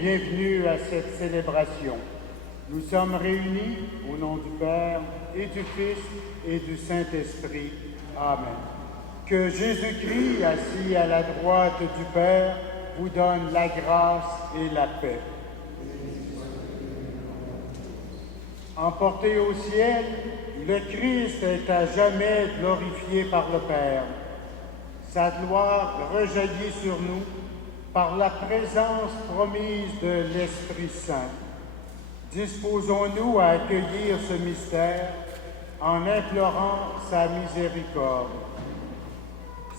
bienvenue à cette célébration. Nous sommes réunis au nom du Père et du Fils et du Saint-Esprit. Amen. Que Jésus-Christ, assis à la droite du Père, vous donne la grâce et la paix. Emporté au ciel, le Christ est à jamais glorifié par le Père. Sa gloire rejaillit sur nous par la présence promise de l'Esprit Saint. Disposons-nous à accueillir ce mystère en implorant sa miséricorde.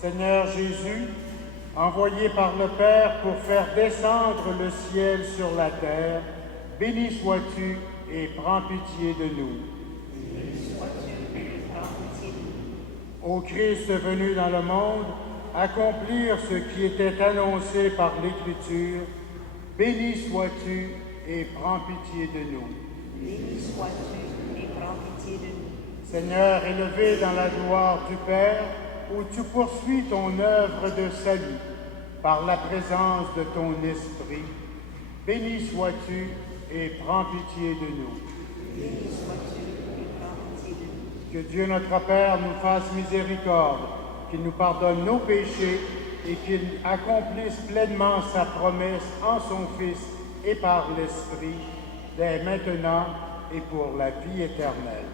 Seigneur Jésus, envoyé par le Père pour faire descendre le ciel sur la terre, béni sois-tu et prends pitié de nous. Béni sois-tu et prends pitié de nous. Ô Christ venu dans le monde, accomplir ce qui était annoncé par l'Écriture, béni sois-tu et prends pitié de nous. Béni sois-tu et prends pitié de nous. Seigneur, élevé dans la gloire du Père, où tu poursuis ton œuvre de salut par la présence de ton Esprit, béni sois-tu et prends pitié de nous. Béni sois-tu et prends pitié de nous. Que Dieu notre Père nous fasse miséricorde, qu'il nous pardonne nos péchés et qu'il accomplisse pleinement sa promesse en son Fils et par l'Esprit, dès maintenant et pour la vie éternelle.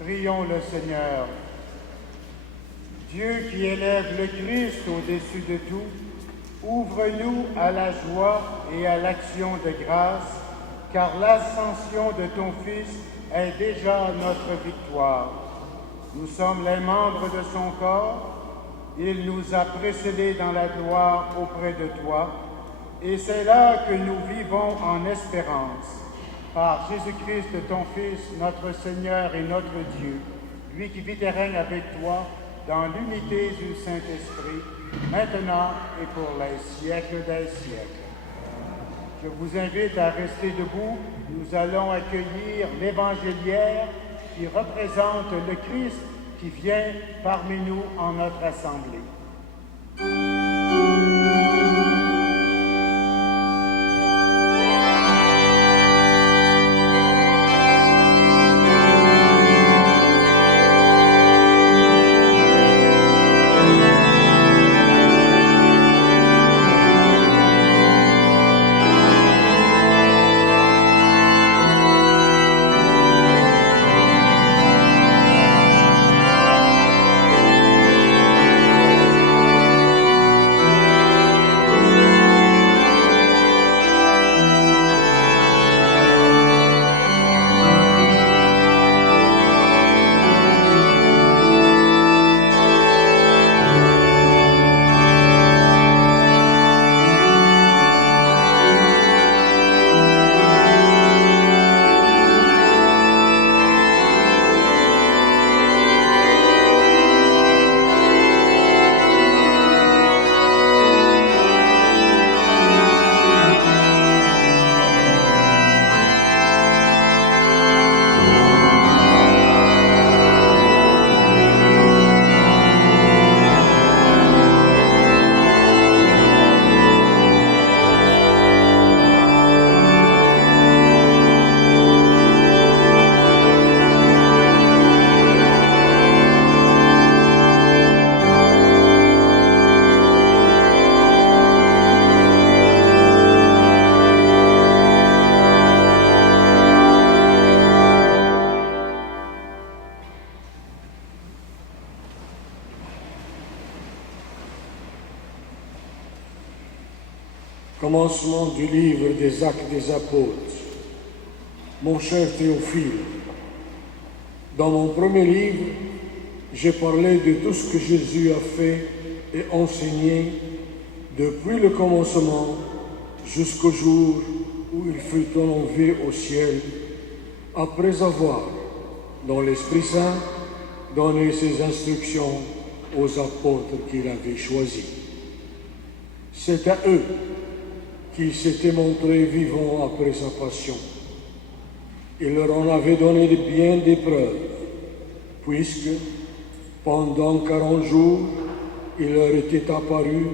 Prions le Seigneur. Dieu qui élève le Christ au-dessus de tout, ouvre-nous à la joie et à l'action de grâce, car l'ascension de ton Fils est déjà notre victoire. Nous sommes les membres de son corps, il nous a précédés dans la gloire auprès de toi, et c'est là que nous vivons en espérance. Par Jésus-Christ, ton Fils, notre Seigneur et notre Dieu, lui qui vit et règne avec toi dans l'unité du Saint-Esprit, maintenant et pour les siècles des siècles. Je vous invite à rester debout. Nous allons accueillir l'évangéliaire qui représente le Christ qui vient parmi nous en notre assemblée. Amen. Commencement du livre des Actes des Apôtres. Mon cher Théophile, dans mon premier livre, j'ai parlé de tout ce que Jésus a fait et enseigné depuis le commencement jusqu'au jour où il fut enlevé au ciel, après avoir, dans l'Esprit Saint, donné ses instructions aux apôtres qu'il avait choisis. C'est à eux qu'il s'était montré vivant après sa passion. Il leur en avait donné bien des preuves, puisque pendant 40 jours, il leur était apparu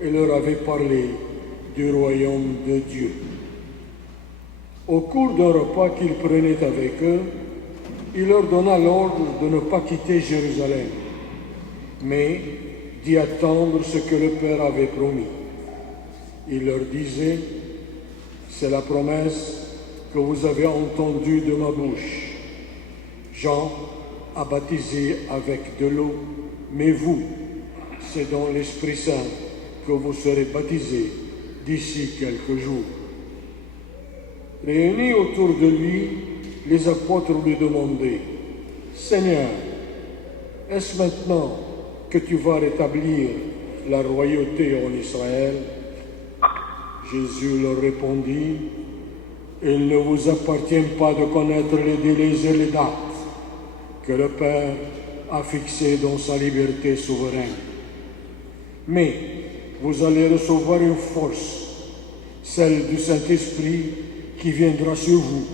et leur avait parlé du royaume de Dieu. Au cours d'un repas qu'il prenait avec eux, il leur donna l'ordre de ne pas quitter Jérusalem, mais d'y attendre ce que le Père avait promis. Il leur disait, c'est la promesse que vous avez entendue de ma bouche. Jean a baptisé avec de l'eau, mais vous, c'est dans l'Esprit Saint que vous serez baptisés d'ici quelques jours. Réunis autour de lui, les apôtres lui demandaient, Seigneur, est-ce maintenant que tu vas rétablir la royauté en Israël? Jésus leur répondit, il ne vous appartient pas de connaître les délais et les dates que le Père a fixés dans sa liberté souveraine. Mais vous allez recevoir une force, celle du Saint-Esprit qui viendra sur vous.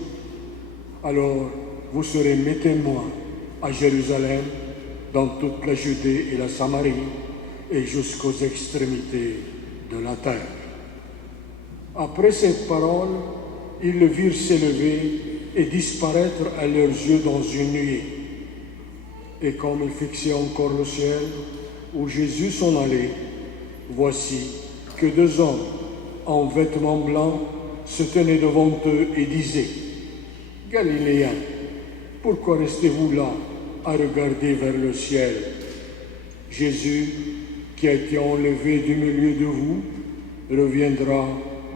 Alors vous serez mes témoins à Jérusalem, dans toute la Judée et la Samarie, et jusqu'aux extrémités de la terre. Après ces paroles, ils le virent s'élever et disparaître à leurs yeux dans une nuée. Et comme ils fixaient encore le ciel, où Jésus s'en allait, voici que 2 hommes en vêtements blancs se tenaient devant eux et disaient, « Galiléens, pourquoi restez-vous là à regarder vers le ciel? Jésus, qui a été enlevé du milieu de vous, reviendra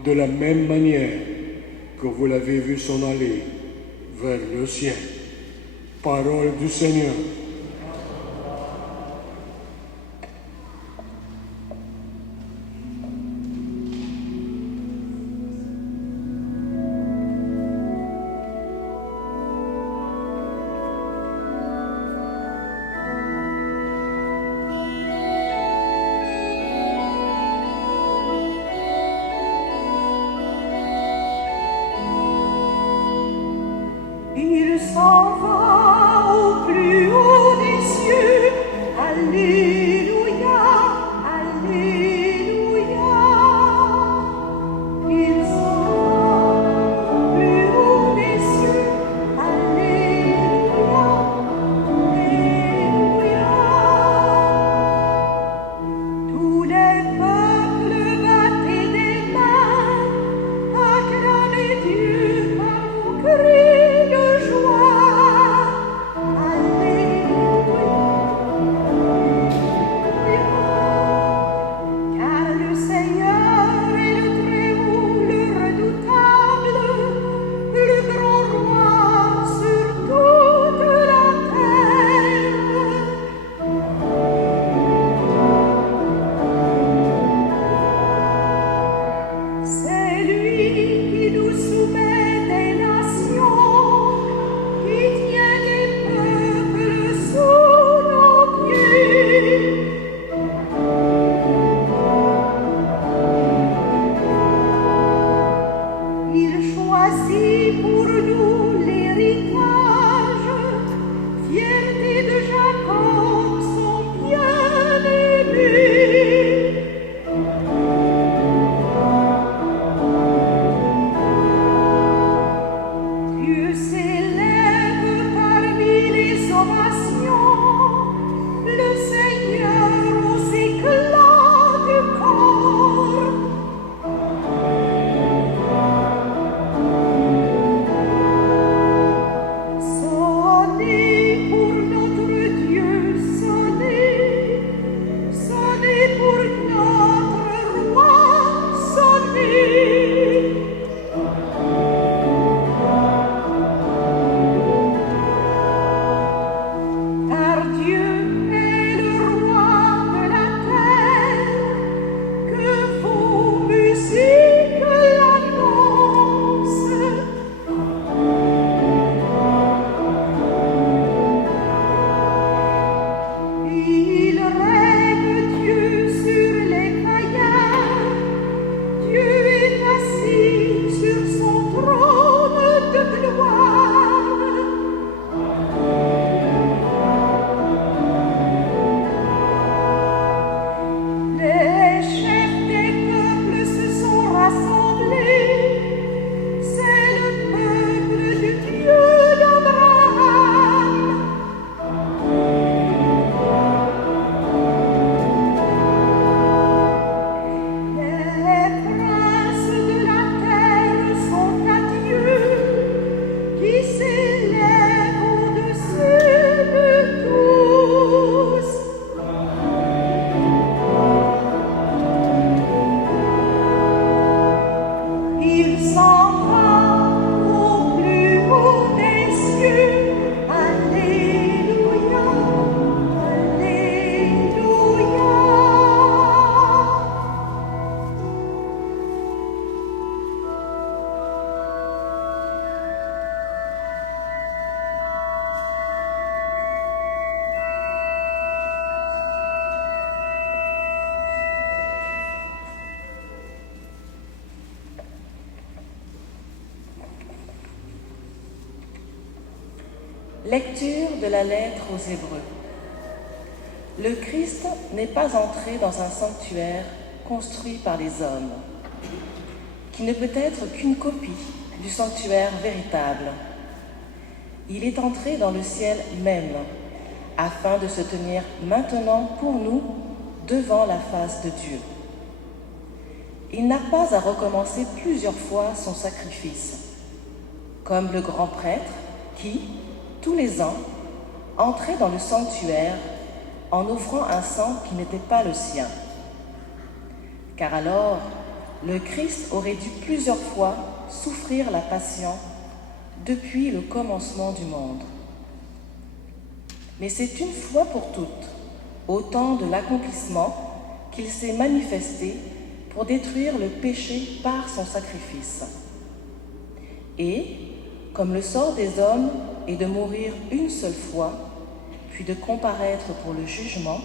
de la même manière que vous l'avez vu s'en aller vers le ciel. » Parole du Seigneur. Il s'en va au plus haut Lecture de la lettre aux Hébreux. Le Christ n'est pas entré dans un sanctuaire construit par les hommes, qui ne peut être qu'une copie du sanctuaire véritable. Il est entré dans le ciel même, afin de se tenir maintenant pour nous devant la face de Dieu. Il n'a pas à recommencer plusieurs fois son sacrifice, comme le grand prêtre qui, tous les ans, entrait dans le sanctuaire en offrant un sang qui n'était pas le sien. Car alors, le Christ aurait dû plusieurs fois souffrir la passion depuis le commencement du monde. Mais c'est une fois pour toutes, au temps de l'accomplissement, qu'il s'est manifesté pour détruire le péché par son sacrifice. Et, comme le sort des hommes est de mourir une seule fois, puis de comparaître pour le jugement,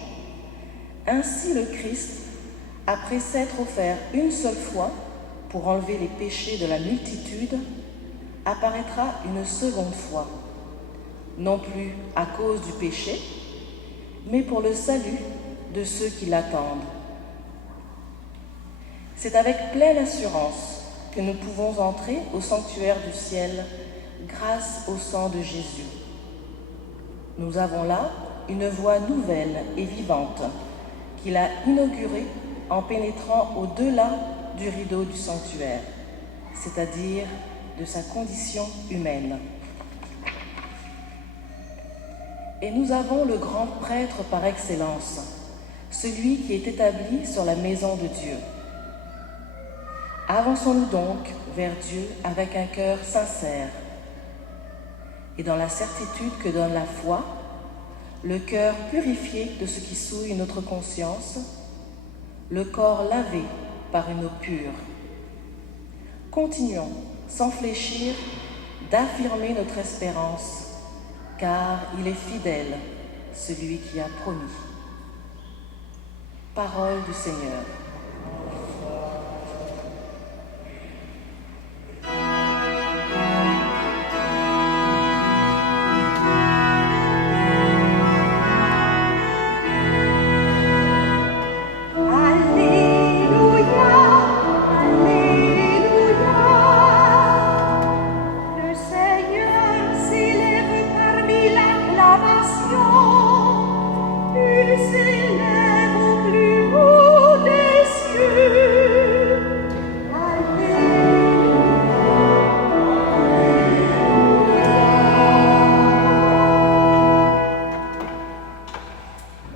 ainsi le Christ, après s'être offert une seule fois pour enlever les péchés de la multitude, apparaîtra une seconde fois, non plus à cause du péché, mais pour le salut de ceux qui l'attendent. C'est avec pleine assurance que nous pouvons entrer au sanctuaire du ciel grâce au sang de Jésus. Nous avons là une voie nouvelle et vivante qu'il a inaugurée en pénétrant au-delà du rideau du sanctuaire, c'est-à-dire de sa condition humaine. Et nous avons le grand prêtre par excellence, celui qui est établi sur la maison de Dieu. Avançons-nous donc vers Dieu avec un cœur sincère et dans la certitude que donne la foi, le cœur purifié de ce qui souille notre conscience, le corps lavé par une eau pure. Continuons, sans fléchir, d'affirmer notre espérance, car il est fidèle, celui qui a promis. Parole du Seigneur.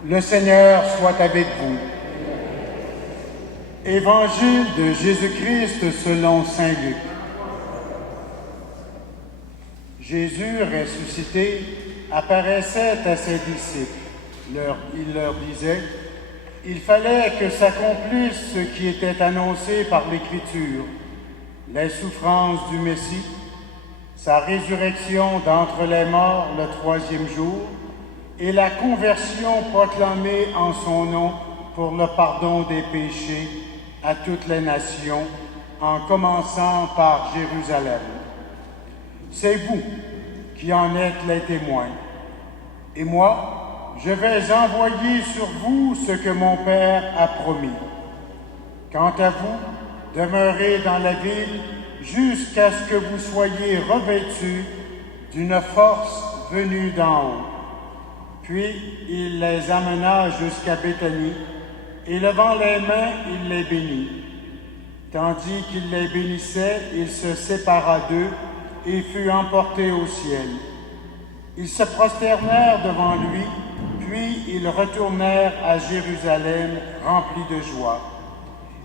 Le Seigneur soit avec vous. Évangile de Jésus-Christ selon saint Luc. Jésus ressuscité apparaissait à ses disciples. Il leur disait, « Il fallait que s'accomplisse ce qui était annoncé par l'Écriture, les souffrances du Messie, sa résurrection d'entre les morts le 3e jour, et la conversion proclamée en son nom pour le pardon des péchés à toutes les nations, en commençant par Jérusalem. C'est vous qui en êtes les témoins. Et moi, je vais envoyer sur vous ce que mon Père a promis. Quant à vous, demeurez dans la ville jusqu'à ce que vous soyez revêtus d'une force venue d'en haut. » Puis il les amena jusqu'à Béthanie, et levant les mains, il les bénit. Tandis qu'il les bénissait, il se sépara d'eux et fut emporté au ciel. Ils se prosternèrent devant lui, puis ils retournèrent à Jérusalem remplis de joie.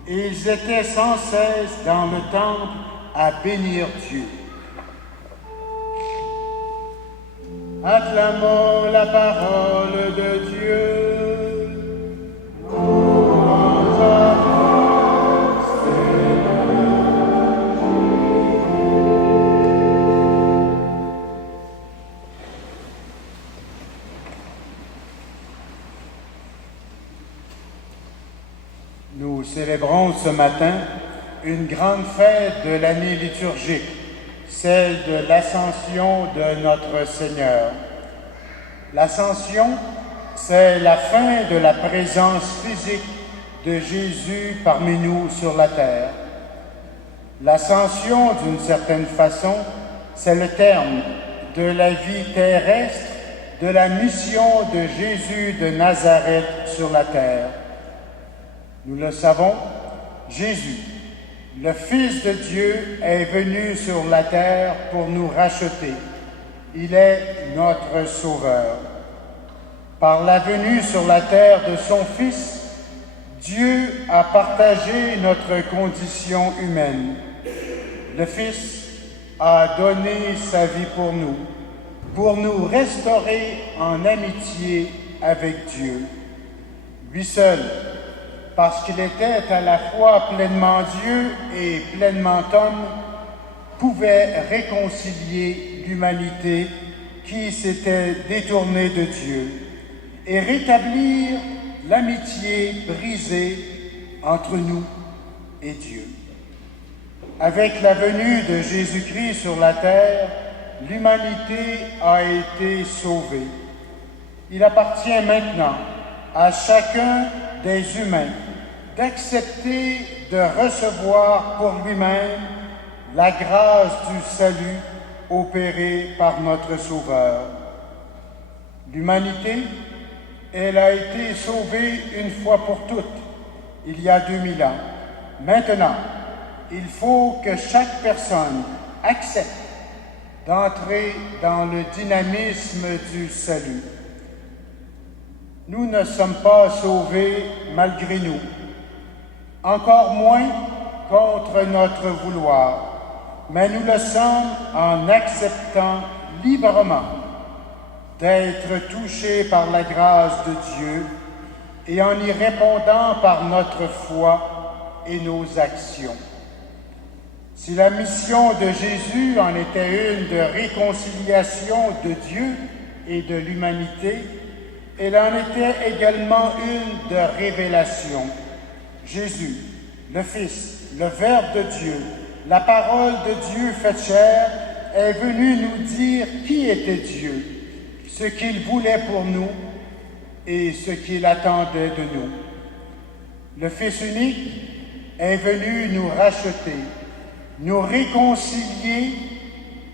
Et ils étaient sans cesse dans le temple à bénir Dieu. Acclamons la parole de Dieu. Louange à toi, Seigneur. Nous célébrons ce matin une grande fête de l'année liturgique, celle de l'ascension de notre Seigneur. L'ascension, c'est la fin de la présence physique de Jésus parmi nous sur la terre. L'ascension, d'une certaine façon, c'est le terme de la vie terrestre, de la mission de Jésus de Nazareth sur la terre. Nous le savons, Jésus, le Fils de Dieu, est venu sur la terre pour nous racheter. Il est notre Sauveur. Par la venue sur la terre de son Fils, Dieu a partagé notre condition humaine. Le Fils a donné sa vie pour nous restaurer en amitié avec Dieu. Lui seul, parce qu'il était à la fois pleinement Dieu et pleinement homme, pouvait réconcilier l'humanité qui s'était détournée de Dieu et rétablir l'amitié brisée entre nous et Dieu. Avec la venue de Jésus-Christ sur la terre, l'humanité a été sauvée. Il appartient maintenant à chacun des humains d'accepter de recevoir pour lui-même la grâce du salut opérée par notre Sauveur. L'humanité, elle a été sauvée une fois pour toutes, il y a 2000 ans. Maintenant, il faut que chaque personne accepte d'entrer dans le dynamisme du salut. Nous ne sommes pas sauvés malgré nous, encore moins contre notre vouloir, mais nous le sommes en acceptant librement d'être touchés par la grâce de Dieu et en y répondant par notre foi et nos actions. Si la mission de Jésus en était une de réconciliation de Dieu et de l'humanité, elle en était également une de révélation. Jésus, le Fils, le Verbe de Dieu, la parole de Dieu faite chair, est venu nous dire qui était Dieu, ce qu'il voulait pour nous et ce qu'il attendait de nous. Le Fils unique est venu nous racheter, nous réconcilier,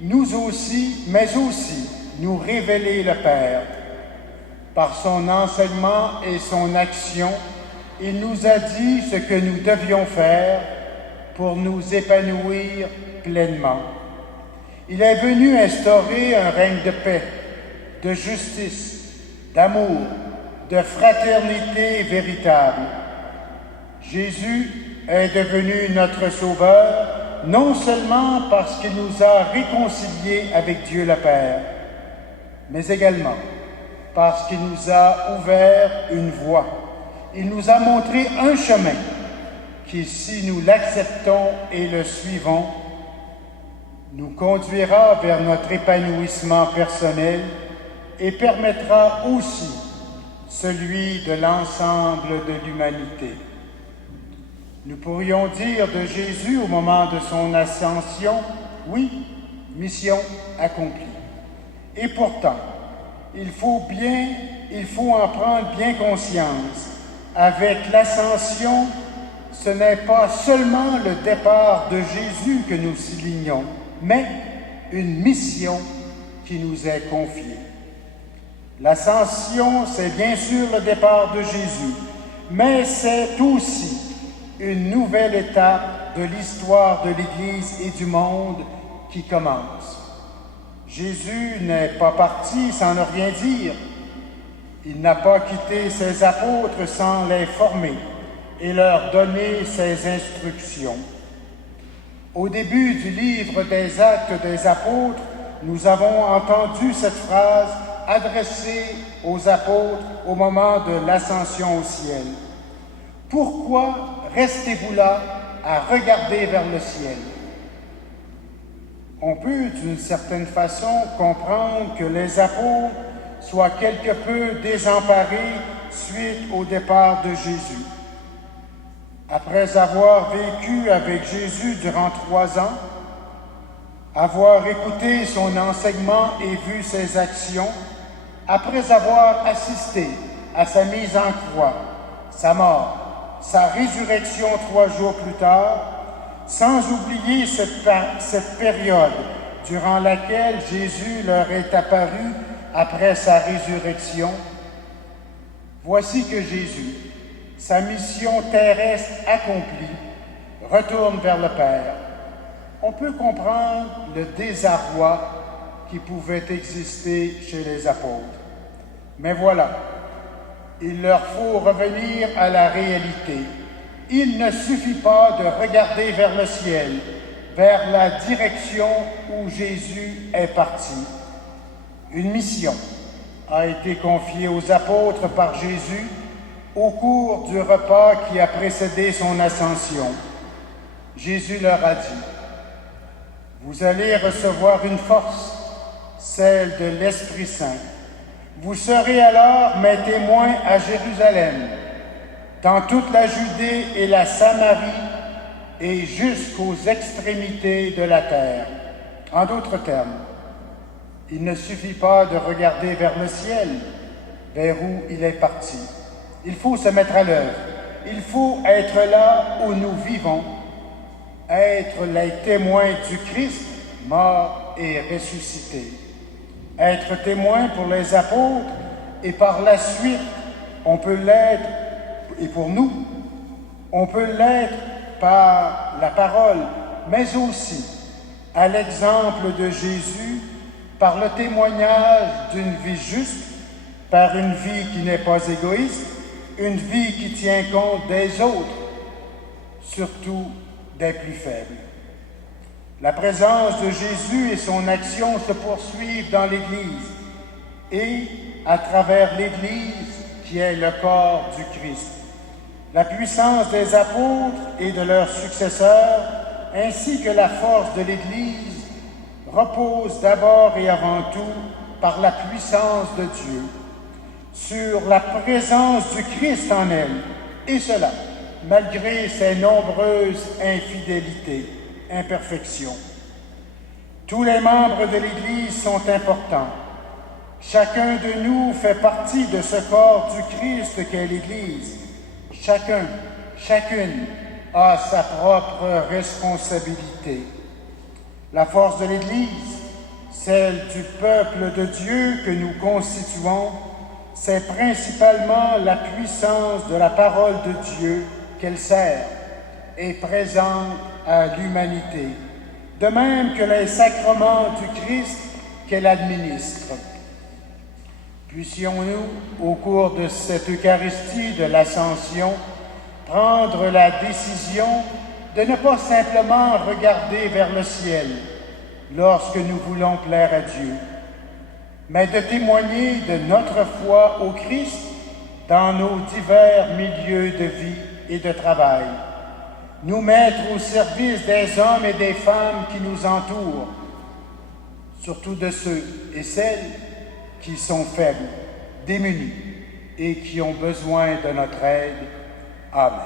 nous aussi, mais aussi nous révéler le Père. Par son enseignement et son action, il nous a dit ce que nous devions faire pour nous épanouir pleinement. Il est venu instaurer un règne de paix, de justice, d'amour, de fraternité véritable. Jésus est devenu notre Sauveur, non seulement parce qu'il nous a réconciliés avec Dieu le Père, mais également parce qu'il nous a ouvert une voie. Il nous a montré un chemin qui, si nous l'acceptons et le suivons, nous conduira vers notre épanouissement personnel et permettra aussi celui de l'ensemble de l'humanité. Nous pourrions dire de Jésus au moment de son ascension, oui, mission accomplie. Et pourtant, il faut en prendre bien conscience. Avec l'ascension, ce n'est pas seulement le départ de Jésus que nous soulignons, mais une mission qui nous est confiée. L'ascension, c'est bien sûr le départ de Jésus, mais c'est aussi une nouvelle étape de l'histoire de l'Église et du monde qui commence. Jésus n'est pas parti sans ne rien dire. Il n'a pas quitté ses apôtres sans les former et leur donner ses instructions. Au début du livre des Actes des Apôtres, nous avons entendu cette phrase adressée aux apôtres au moment de l'ascension au ciel. « Pourquoi restez-vous là à regarder vers le ciel ?» On peut, d'une certaine façon, comprendre que les apôtres soient quelque peu désemparés suite au départ de Jésus. Après avoir vécu avec Jésus durant 3 ans, avoir écouté son enseignement et vu ses actions, Après avoir assisté à sa mise en croix, sa mort, sa résurrection 3 jours plus tard, sans oublier cette période durant laquelle Jésus leur est apparu après sa résurrection, voici que Jésus, sa mission terrestre accomplie, retourne vers le Père. On peut comprendre le désarroi qui pouvait exister chez les apôtres. Mais voilà, il leur faut revenir à la réalité. Il ne suffit pas de regarder vers le ciel, vers la direction où Jésus est parti. Une mission a été confiée aux apôtres par Jésus au cours du repas qui a précédé son ascension. Jésus leur a dit, « Vous allez recevoir une force, celle de l'Esprit Saint. Vous serez alors mes témoins à Jérusalem, dans toute la Judée et la Samarie et jusqu'aux extrémités de la terre. » En d'autres termes, il ne suffit pas de regarder vers le ciel, vers où il est parti. Il faut se mettre à l'œuvre. Il faut être là où nous vivons, être les témoins du Christ, mort et ressuscité. Être témoin pour les apôtres et par la suite, on peut l'être, et pour nous, on peut l'être par la parole, mais aussi à l'exemple de Jésus, par le témoignage d'une vie juste, par une vie qui n'est pas égoïste, une vie qui tient compte des autres, surtout des plus faibles. La présence de Jésus et son action se poursuivent dans l'Église et à travers l'Église qui est le corps du Christ. La puissance des apôtres et de leurs successeurs, ainsi que la force de l'Église, repose d'abord et avant tout par la puissance de Dieu, sur la présence du Christ en elle, et cela malgré ses nombreuses infidélités, imperfections. Tous les membres de l'Église sont importants. Chacun de nous fait partie de ce corps du Christ qu'est l'Église. Chacune a sa propre responsabilité. La force de l'Église, celle du peuple de Dieu que nous constituons, c'est principalement la puissance de la parole de Dieu qu'elle sert et présente à l'humanité, de même que les sacrements du Christ qu'elle administre. Puissions-nous, au cours de cette Eucharistie de l'Ascension, prendre la décision de ne pas simplement regarder vers le ciel lorsque nous voulons plaire à Dieu, mais de témoigner de notre foi au Christ dans nos divers milieux de vie et de travail, nous mettre au service des hommes et des femmes qui nous entourent, surtout de ceux et celles qui sont faibles, démunis et qui ont besoin de notre aide. Amen.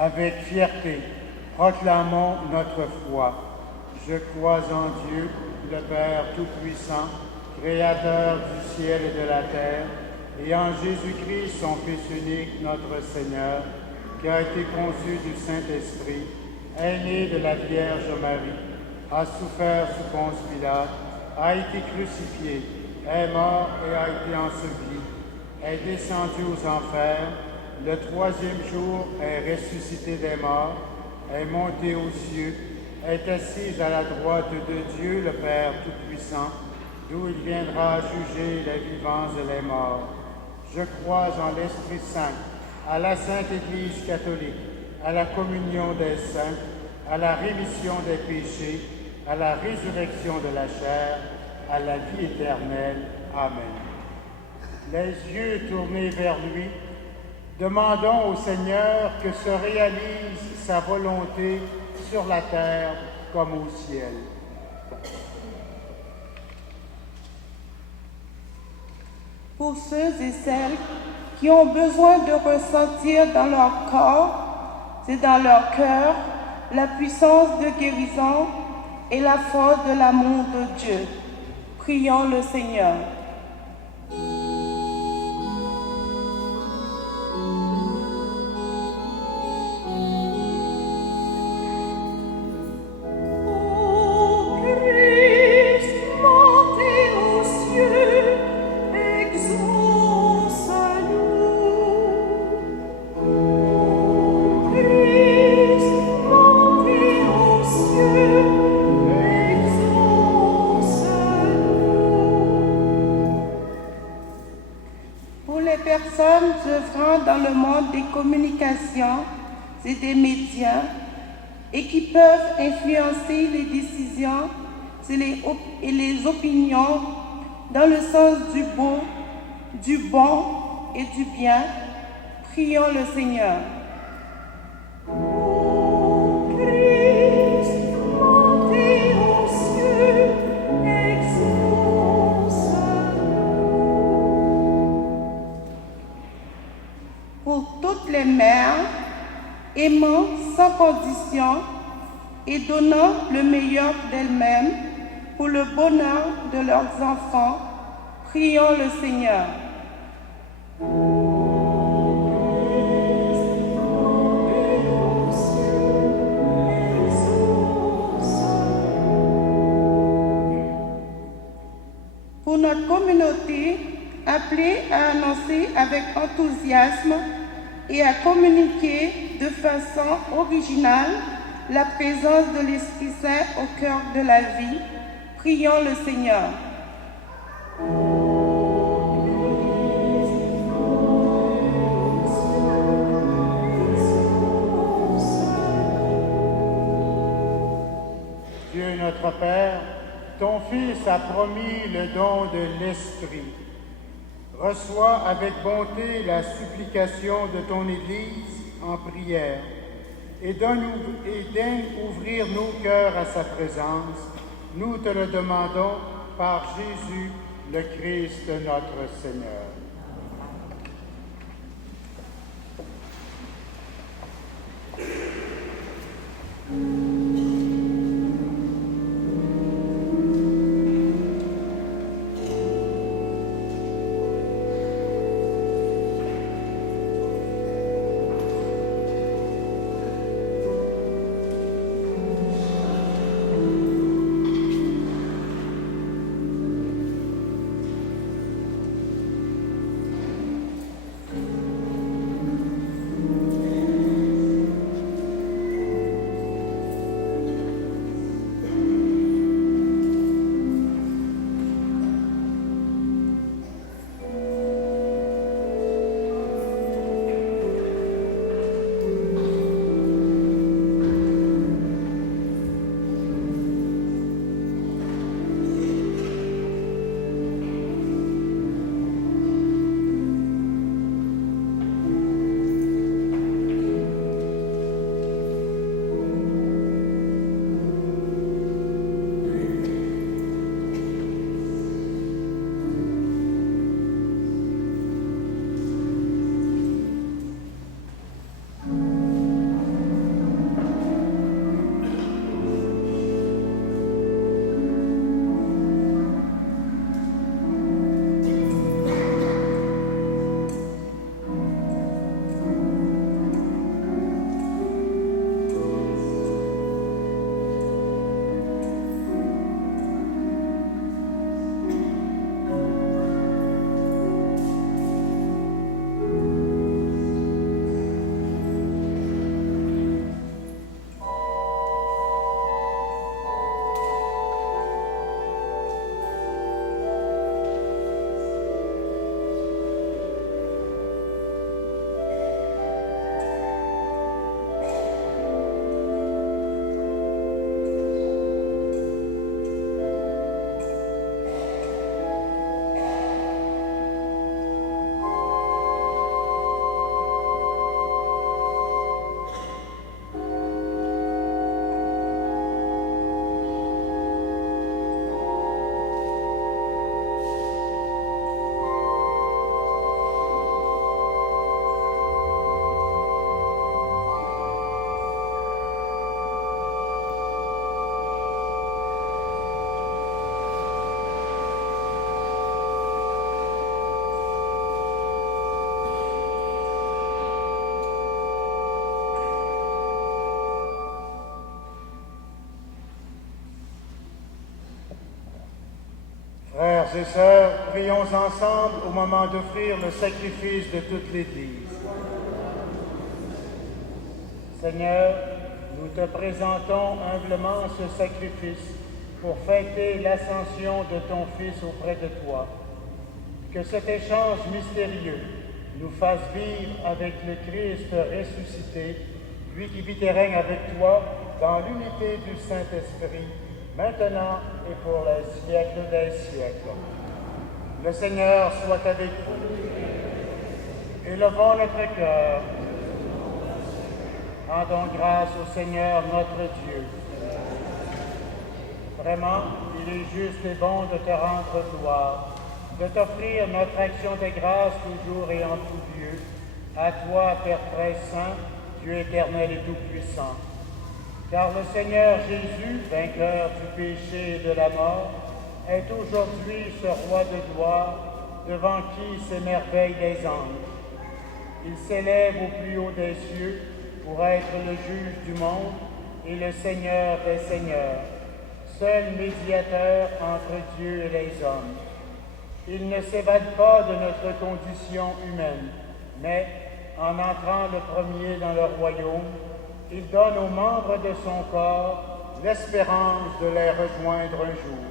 Avec fierté, proclamons notre foi. Je crois en Dieu, le Père Tout-Puissant, Créateur du ciel et de la terre, et en Jésus-Christ, son Fils unique, notre Seigneur, qui a été conçu du Saint-Esprit, est né de la Vierge Marie, a souffert sous Ponce Pilate, a été crucifié, est mort et a été enseveli, est descendu aux enfers, le troisième jour est ressuscité des morts, est monté aux cieux, est assis à la droite de Dieu, le Père Tout-Puissant, d'où il viendra juger les vivants et les morts. Je crois en l'Esprit Saint, à la Sainte Église catholique, à la communion des saints, à la rémission des péchés, à la résurrection de la chair, à la vie éternelle. Amen. Les yeux tournés vers lui, demandons au Seigneur que se réalise sa volonté sur la terre comme au ciel. pour ceux et celles qui ont besoin de ressentir dans leur corps et dans leur cœur la puissance de guérison et la force de l'amour de Dieu. Prions le Seigneur. Personnes œuvrant dans le monde des communications et des médias et qui peuvent influencer les décisions et les opinions dans le sens du beau, du bon et du bien, prions le Seigneur. Les mères aimant sans condition et donnant le meilleur d'elles-mêmes pour le bonheur de leurs enfants, prions le Seigneur. Pour notre communauté, appelée à annoncer avec enthousiasme et à communiquer de façon originale la présence de l'Esprit Saint au cœur de la vie, prions le Seigneur. Dieu notre Père, ton Fils a promis le don de l'Esprit. Reçois avec bonté la supplication de ton Église en prière et daigne ouvrir nos cœurs à sa présence. Nous te le demandons par Jésus, le Christ notre Seigneur. Frères et sœurs, prions ensemble au moment d'offrir le sacrifice de toute l'Église. Seigneur, nous te présentons humblement ce sacrifice pour fêter l'ascension de ton Fils auprès de toi. Que cet échange mystérieux nous fasse vivre avec le Christ ressuscité, lui qui vit et règne avec toi dans l'unité du Saint-Esprit, maintenant et pour les siècles des siècles. Le Seigneur soit avec vous. Élevons notre cœur. Rendons grâce au Seigneur notre Dieu. Vraiment, il est juste et bon de te rendre gloire, de t'offrir notre action de grâce toujours et en tout lieu, à toi, Père très saint, Dieu éternel et tout-puissant. Car le Seigneur Jésus, vainqueur du péché et de la mort, est aujourd'hui ce roi de gloire devant qui s'émerveillent les anges. Il s'élève au plus haut des cieux pour être le juge du monde et le Seigneur des seigneurs, seul médiateur entre Dieu et les hommes. Il ne s'évade pas de notre condition humaine, mais en entrant le premier dans le royaume, il donne aux membres de son corps l'espérance de les rejoindre un jour.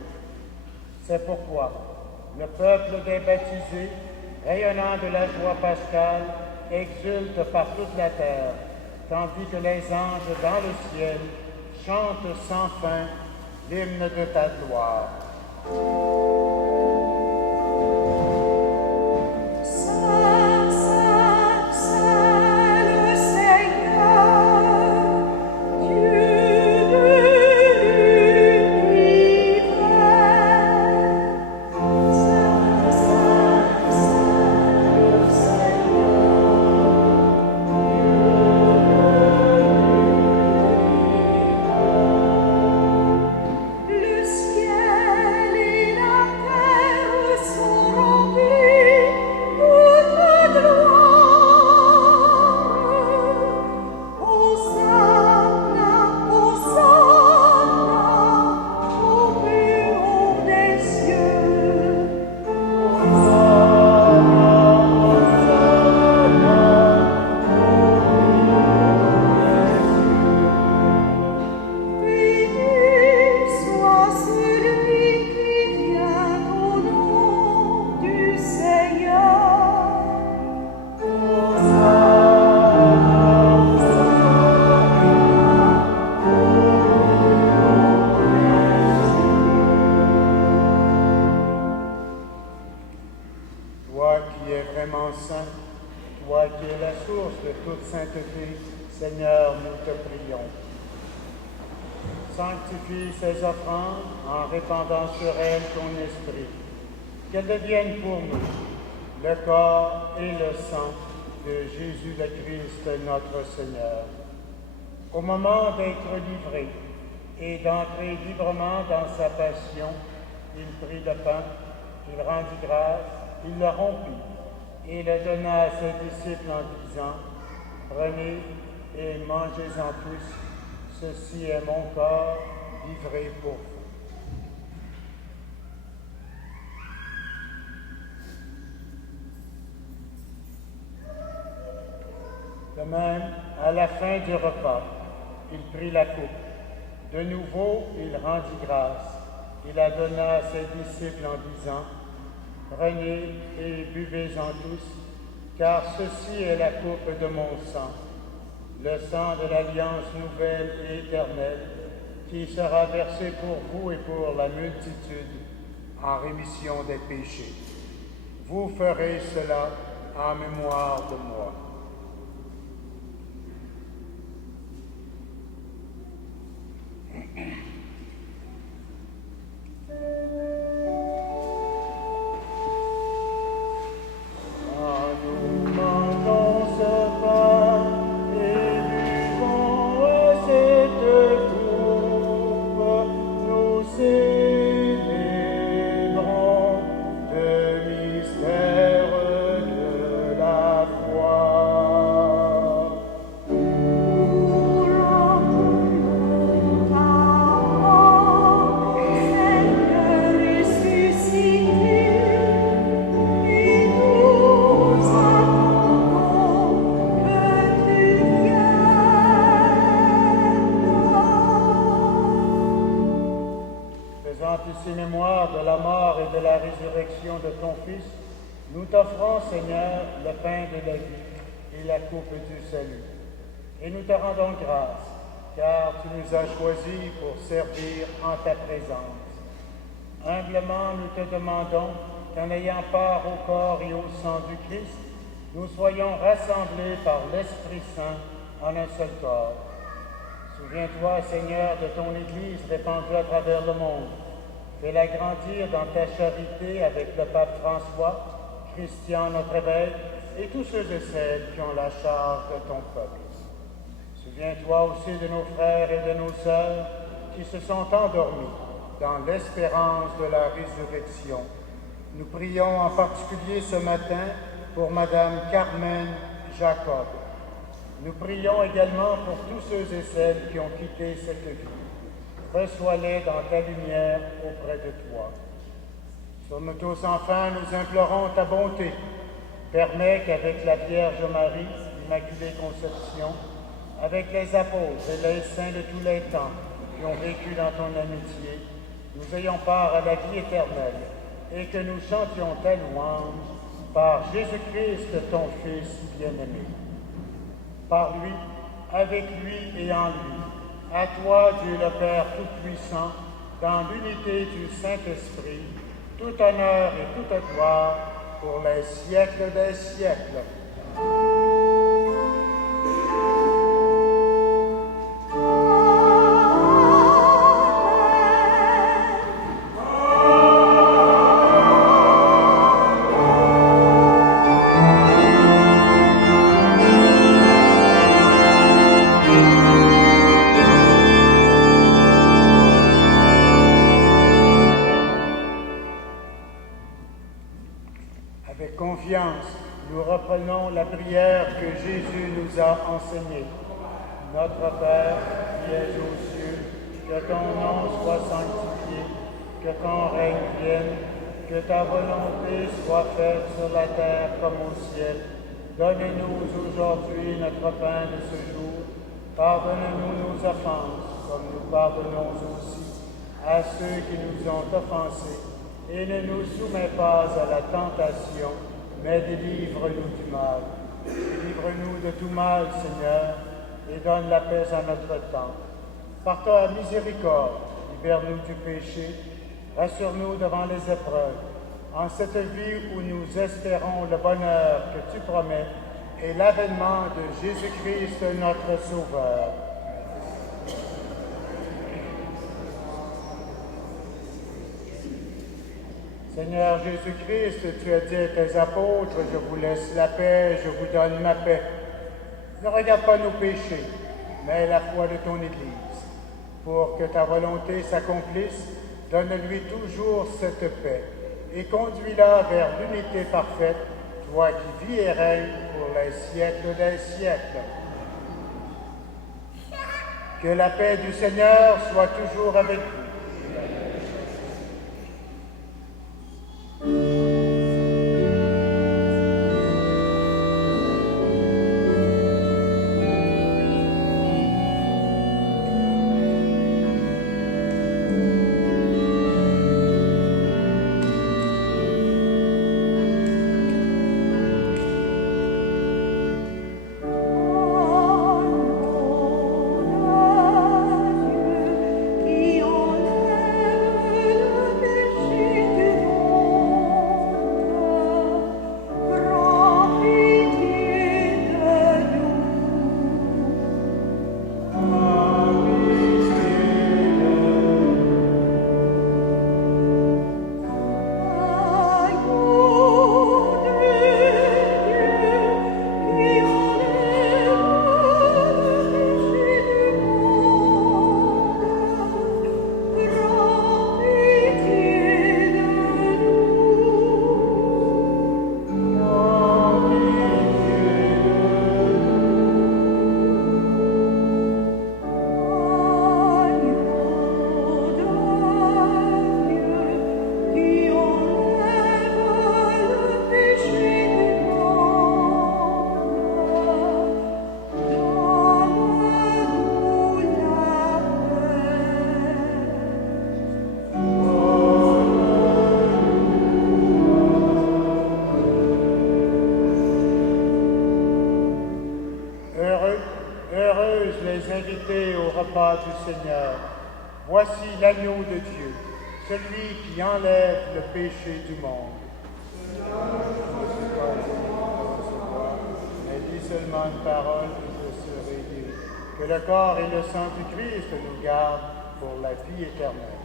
C'est pourquoi le peuple des baptisés, rayonnant de la joie pascale, exulte par toute la terre, tandis que les anges dans le ciel chantent sans fin l'hymne de ta gloire. Sanctifie ces offrandes en répandant sur elles ton esprit, qu'elles deviennent pour nous le corps et le sang de Jésus le Christ notre Seigneur. Au moment d'être livré et d'entrer librement dans sa passion, il prit le pain, il rendit grâce, il le rompit et le donna à ses disciples en disant « Prenez et mangez-en tous. Ceci est mon corps livré pour vous. » De même, à la fin du repas, il prit la coupe. De nouveau, il rendit grâce. Il la donna à ses disciples en disant « Prenez et buvez-en tous, car ceci est la coupe de mon sang, le sang de l'alliance nouvelle et éternelle, qui sera versé pour vous et pour la multitude en rémission des péchés. Vous ferez cela en mémoire de moi. » Mystère de la foi. ainsi mémoire de la mort et de la résurrection de ton Fils, nous t'offrons, Seigneur, le pain de la vie et la coupe du salut. Et nous te rendons grâce, car tu nous as choisis pour servir en ta présence. Humblement, nous te demandons qu'en ayant part au corps et au sang du Christ, nous soyons rassemblés par l'Esprit Saint en un seul corps. Souviens-toi, Seigneur, de ton Église répandue à travers le monde. Fais-la grandir dans ta charité avec le pape François, Christian, notre évêque, et tous ceux et celles qui ont la charge de ton peuple. Souviens-toi aussi de nos frères et de nos sœurs qui se sont endormis dans l'espérance de la résurrection. Nous prions en particulier ce matin pour Madame Carmen Jacob. Nous prions également pour tous ceux et celles qui ont quitté cette vie. Reçois-les dans ta lumière auprès de toi. Sur nous tous, enfin, nous implorons ta bonté. Permets qu'avec la Vierge Marie, Immaculée Conception, avec les apôtres et les saints de tous les temps qui ont vécu dans ton amitié, nous ayons part à la vie éternelle et que nous chantions ta louange par Jésus-Christ, ton Fils bien-aimé. Par lui, avec lui et en lui, à toi, Dieu le Père Tout-Puissant, dans l'unité du Saint-Esprit, tout honneur et toute gloire pour les siècles des siècles. Avec confiance, nous reprenons la prière que Jésus nous a enseignée. Notre Père, qui es aux cieux, que ton nom soit sanctifié, que ton règne vienne, que ta volonté soit faite sur la terre comme au ciel. Donne-nous aujourd'hui notre pain de ce jour. Pardonne-nous nos offenses, comme nous pardonnons aussi à ceux qui nous ont offensés. Et ne nous soumets pas à la tentation, mais délivre-nous du mal. Délivre-nous de tout mal, Seigneur, et donne la paix à notre temps. Par ta miséricorde, libère-nous du péché, rassure-nous devant les épreuves, en cette vie où nous espérons le bonheur que tu promets et l'avènement de Jésus-Christ, notre Sauveur. Seigneur Jésus-Christ, tu as dit à tes apôtres, je vous laisse la paix, je vous donne ma paix. Ne regarde pas nos péchés, mais la foi de ton Église. Pour que ta volonté s'accomplisse, donne-lui toujours cette paix et conduis-la vers l'unité parfaite, toi qui vis et règnes pour les siècles des siècles. Que la paix du Seigneur soit toujours avec vous. Qui ont heureuses les invités au repas du Seigneur. Voici l'agneau de Dieu, celui qui enlève le péché du monde. Mais dis seulement une parole et je serai guéri. Que le corps et le sang du Christ nous gardent pour la vie éternelle.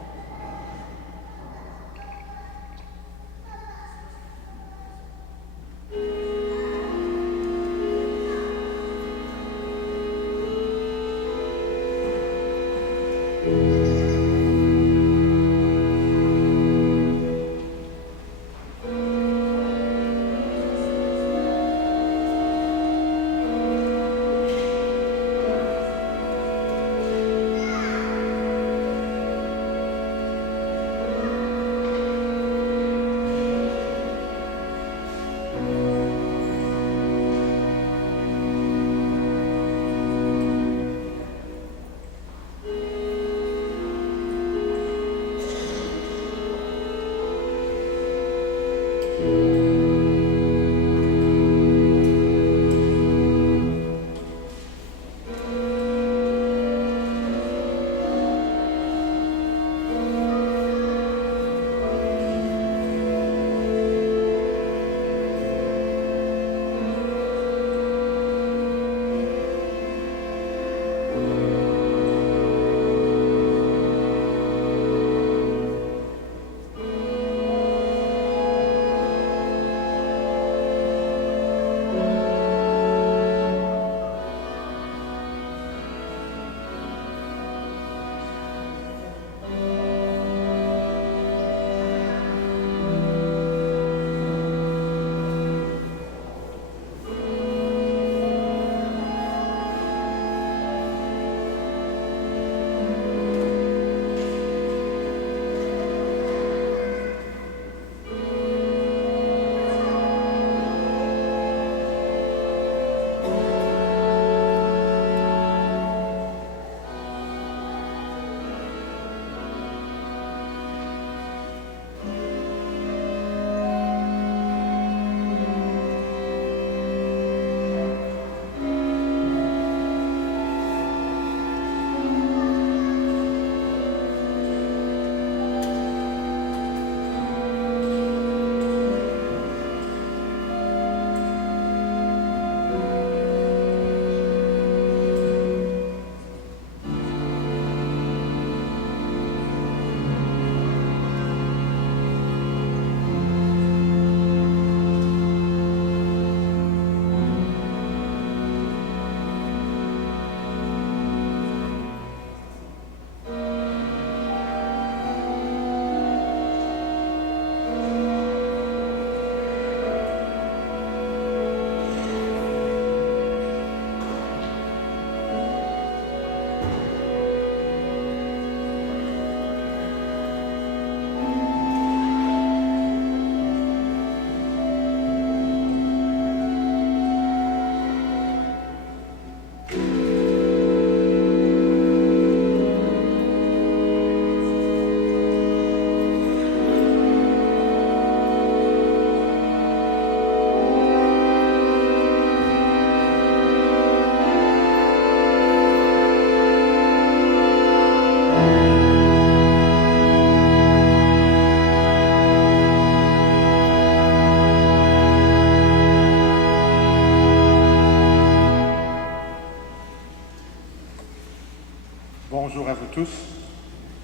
Bonjour à vous tous.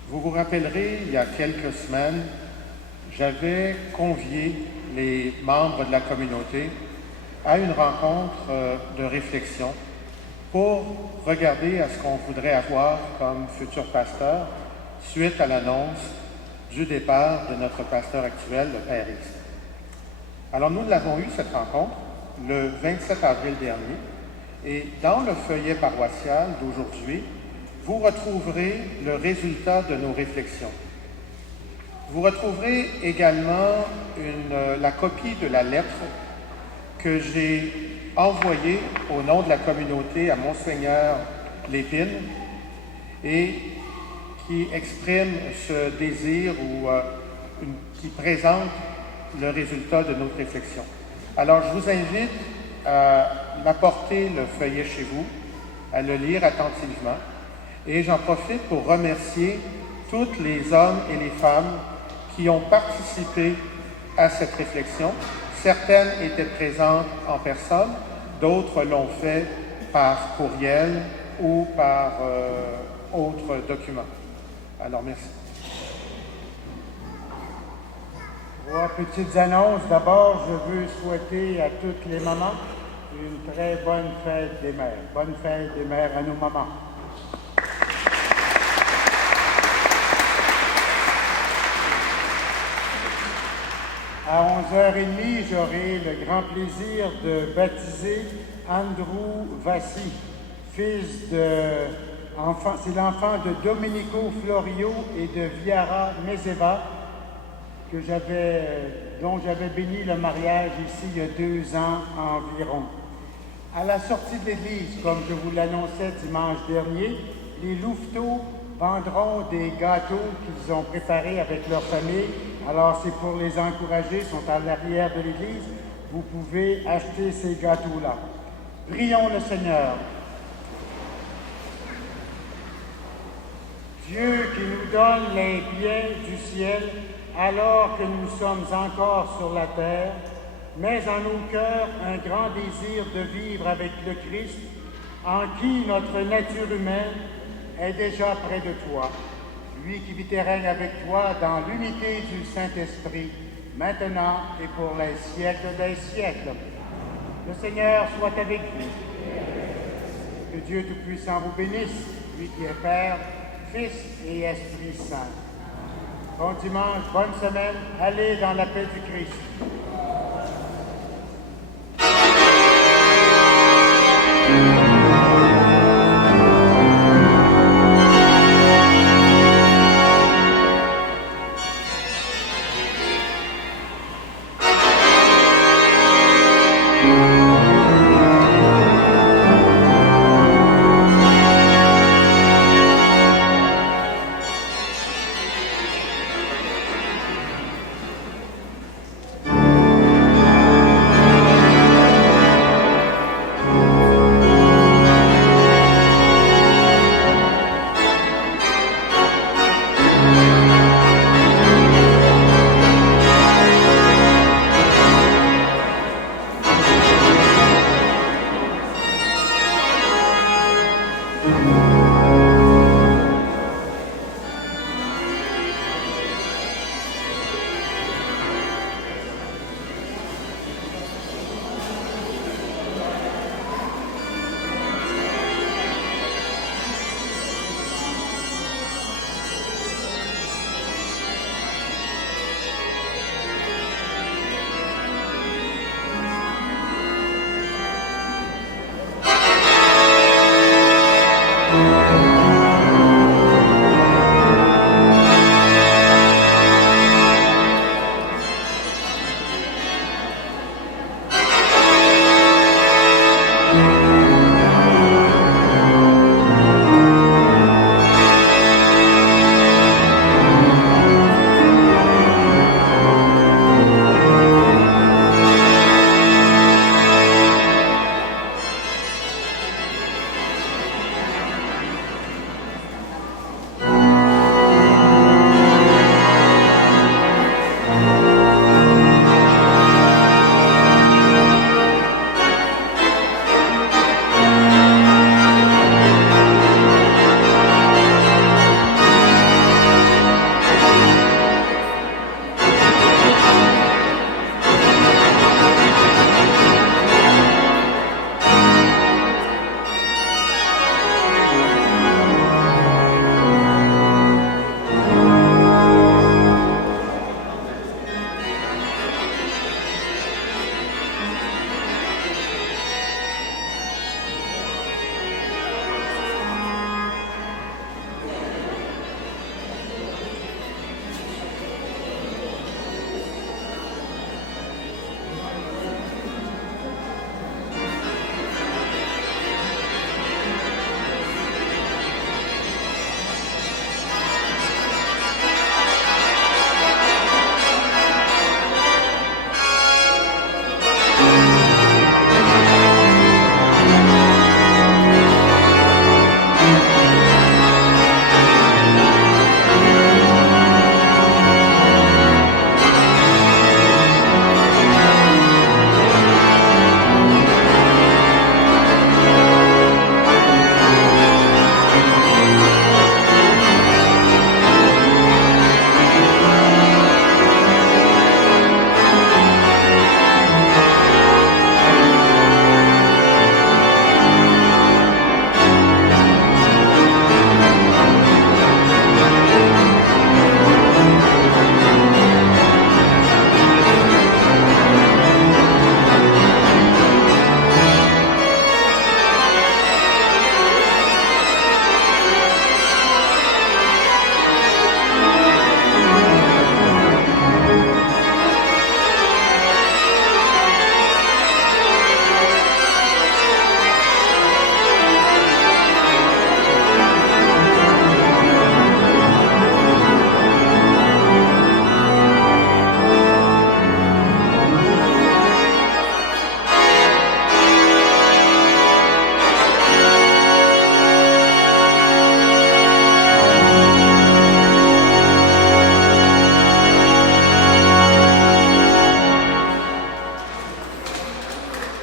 Vous vous rappellerez, il y a quelques semaines, j'avais convié les membres de la communauté à une rencontre de réflexion pour regarder à ce qu'on voudrait avoir comme futur pasteur suite à l'annonce du départ de notre pasteur actuel, le Père X. Alors nous l'avons eu, cette rencontre, le 27 avril dernier, et dans le feuillet paroissial d'aujourd'hui, vous retrouverez le résultat de nos réflexions. Vous retrouverez également la copie de la lettre que j'ai envoyée au nom de la communauté à Monseigneur Lépine et qui exprime ce désir ou qui présente le résultat de notre réflexion. Alors, je vous invite à apporter le feuillet chez vous à le lire attentivement. Et j'en profite pour remercier tous les hommes et les femmes qui ont participé à cette réflexion. Certaines étaient présentes en personne, d'autres l'ont fait par courriel ou par autre document. Alors, merci. 3 petites annonces. D'abord, je veux souhaiter à toutes les mamans une très bonne fête des mères. Bonne fête des mères à nos mamans. À 11h30, j'aurai le grand plaisir de baptiser Andrew Vassi, fils de... C'est l'enfant de Domenico Florio et de Viara Meseva, dont j'avais béni le mariage ici il y a 2 ans environ. À la sortie de l'église, comme je vous l'annonçais dimanche dernier, les louveteaux vendront des gâteaux qu'ils ont préparés avec leur famille. Alors c'est pour les encourager, ils sont à l'arrière de l'église. Vous pouvez acheter ces gâteaux-là. Prions le Seigneur. Dieu qui nous donne les biens du ciel alors que nous sommes encore sur la terre, mets en nos cœurs un grand désir de vivre avec le Christ, en qui notre nature humaine est déjà près de toi. Lui qui vit et règne avec toi dans l'unité du Saint-Esprit, maintenant et pour les siècles des siècles. Le Seigneur soit avec vous. Que Dieu Tout-Puissant vous bénisse, lui qui est Père, Fils et Esprit Saint. Bon dimanche, bonne semaine, allez dans la paix du Christ.